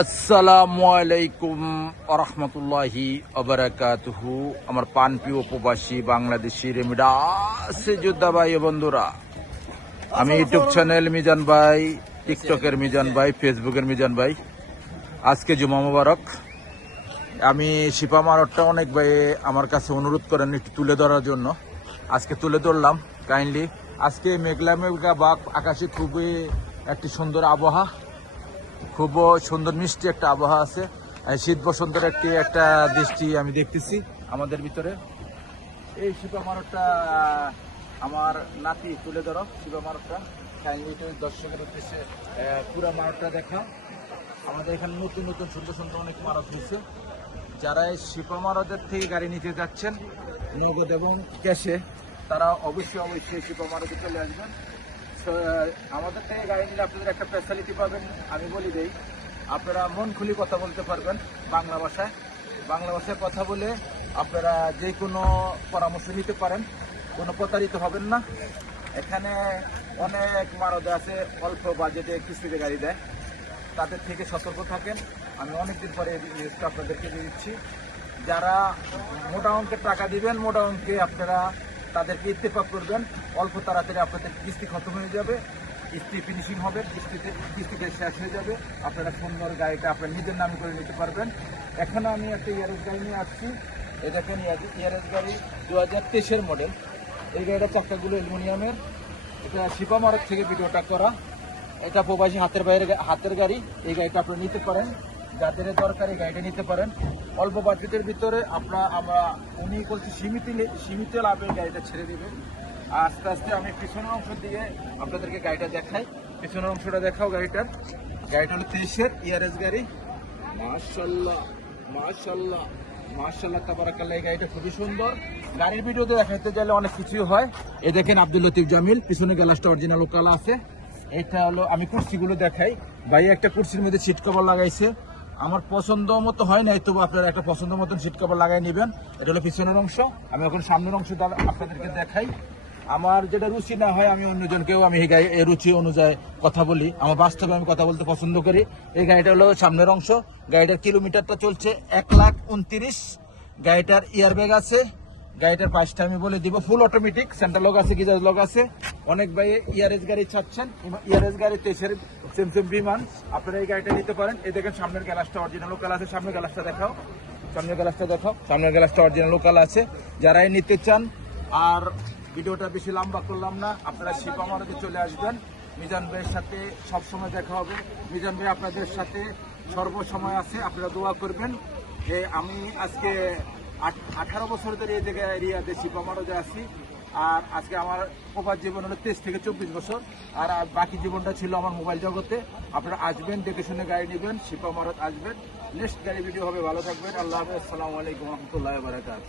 আসসালামু আলাইকুম আরহামতুল্লাহি আবরাকাতুহু। আমার পানপ্রিয় উপবাসী বাংলাদেশি রেমিডাস যোদ্ধা ভাই ও বন্ধুরা, আমি ইউটিউব চ্যানেল মিজান ভাই, টিকটকের মিজান ভাই, ফেসবুকের মিজান ভাই। আজকে জুমা মুবারক। আমি শিপা মারটটা অনেক ভাই আমার কাছে অনুরোধ করেন একটু তুলে ধরার জন্য, আজকে তুলে ধরলাম কাইন্ডলি। আজকে মেঘলা মেঘলা বা আকাশে খুবই একটি সুন্দর আবহাওয়া, খুব সুন্দর মিষ্টি একটা আবহাওয়া আছে। শীত বসন্তের একটা দৃষ্টি আমি দেখতেছি আমাদের ভিতরে। এই শিপা মারটটা আমার নাতি, তুলে ধরো শিপা মারটটা দর্শকের উদ্দেশ্যে। পুরা মারটটা দেখা, আমাদের এখানে নতুন নতুন সুন্দর সুন্দর অনেক মারত হয়েছে। যারা এই শিপা মারতের থেকে গাড়ি নিতে যাচ্ছেন নগদ এবং ক্যাশে, তারা অবশ্যই শিপা মারতে চলে আসবেন। আমাদের থেকে গাড়ি নিলে আপনাদের একটা ফ্যাসিলিটি পাবেন, আমি বলি দেই, আপনারা মন খুলে কথা বলতে পারবেন বাংলা ভাষায় কথা বলে আপনারা যে কোনো পরামর্শ নিতে পারেন, কোনো প্রতারিত হবেন না। এখানে অনেক মারদে আছে অল্প বাজেটে কিস্তিতে গাড়ি দেয়, তাদের থেকে সতর্ক থাকেন। আমি অনেকদিন পরে এই নিউজটা আপনাদেরকে দিচ্ছি। যারা মোটা অঙ্কের টাকা দিবেন, মোটা অঙ্কে আপনারা তাদেরকে ইত্তেফাক করবেন, অল্প তাড়াতাড়ি আপনাদের কিস্তি খতম হয়ে যাবে, কিস্তি ফিনিশিং হবে, কিস্তিতে শেষ হয়ে যাবে। আপনারা সুন্দর গাড়িটা আপনার নিজের নামে করে নিতে পারবেন। এখানে আমি একটা ইয়ারেস গাড়ি নিয়ে আসছি। এই দেখেন ইয়ারেস গাড়ি 2023-এর মডেল। এই গাড়িটার চাকাগুলো অ্যালুমিনিয়ামের। এটা শিপা মারত থেকে ভিডিওটা করা। এটা প্রবাসী হাতের গাড়ি। এই গাড়িটা আপনারা নিতে পারেন, যাদের দরকার এই গাড়িটা নিতে পারেন। অল্প বাজেটের ভিতরে উনি বলছি সীমিত লাভে গাড়িটা ছেড়ে দেবেন। আস্তে আস্তে আমি পিছনের অংশ দিয়ে আপনাদেরকে গাড়িটা দেখাই। পিছনের অংশটা দেখাও গাড়িটা হলো 23-এর ইয়ারেস গাড়ি। মাশাআল্লাহ তাবারাকাল্লাহ। এই গাড়িটা খুবই সুন্দর। গাড়ির ভিডিওতে দেখাতে চাইলে অনেক কিছুই হয়। এই দেখেন আব্দুল লতিফ জামিল, পিছনে গ্লাসটা অরিজিনাল লোকাল আছে। এটা হলো, আমি কুর্সিগুলো দেখাই। ভাই একটা কুর্সির মধ্যে সিট কভার লাগাইছে, আমার পছন্দ মতো হয় নাই, তবু আপনারা একটা পছন্দ মতন সিট কভার লাগাই নেবেন। এটা হলো পিছনের অংশ। আমি এখন সামনের অংশ আপনাদেরকে দেখাই। আমার যেটা রুচি না হয় আমি অন্যজনকেও আমি এই রুচি অনুযায়ী কথা বলি। আমার বাস্তবে আমি কথা বলতে পছন্দ করি। এই গাড়িটা হলো সামনের অংশ। গাড়িটার কিলোমিটারটা চলছে 1,29,000। গাড়িটার ইয়ারব্যাগ আছে। গাড়িটার প্রাইসটা আমি বলে দিব, ফুল অটোমেটিক, সেন্ট্রাল লক আছে, গিজার লক আছে। অনেক ভাই ইয়ারেস গাড়ি চাচ্ছেন, ইয়ারেস গাড়ি 23-এর সেমসেম বিমান, আপনারা এই গাড়িটা নিতে পারেন। এই দেখেন সামনের গ্লাসটা অরিজিনাল লোকাল আছে। সামনের গ্লাসটা দেখাও, সামনের গ্লাসটা অরিজিনাল লোকাল আছে। যারাই নিতে চান, আর ভিডিওটা বেশি লম্বা করলাম না, আপনারা শিপা মারতে চলে আসবেন। মিজান ভাইয়ের সাথে সবসময় দেখা হবে। মিজান ভাই আপনাদের সাথে সর্বসময় আছে, আপনারা দোয়া করবেন। যে আমি আজকে 18 বছর ধরে এই জায়গায় এরিয়াতে শিপা মারতে আছি। আর আজকে আমার প্রবাস জীবন হলো 23 থেকে 24 বছর। আর বাকি জীবনটা ছিল আমার মোবাইল জগতে। আপনারা আসবেন, দেখে শুনে গাড়ি নেবেন, শিপা মারত আসবেন। নেক্সট গাড়ি ভিডিও হবে। ভালো থাকবেন। আল্লাহ হাফেজ। আসসালামু আলাইকুম রহমতুল্লাহ বারাকাতুহু।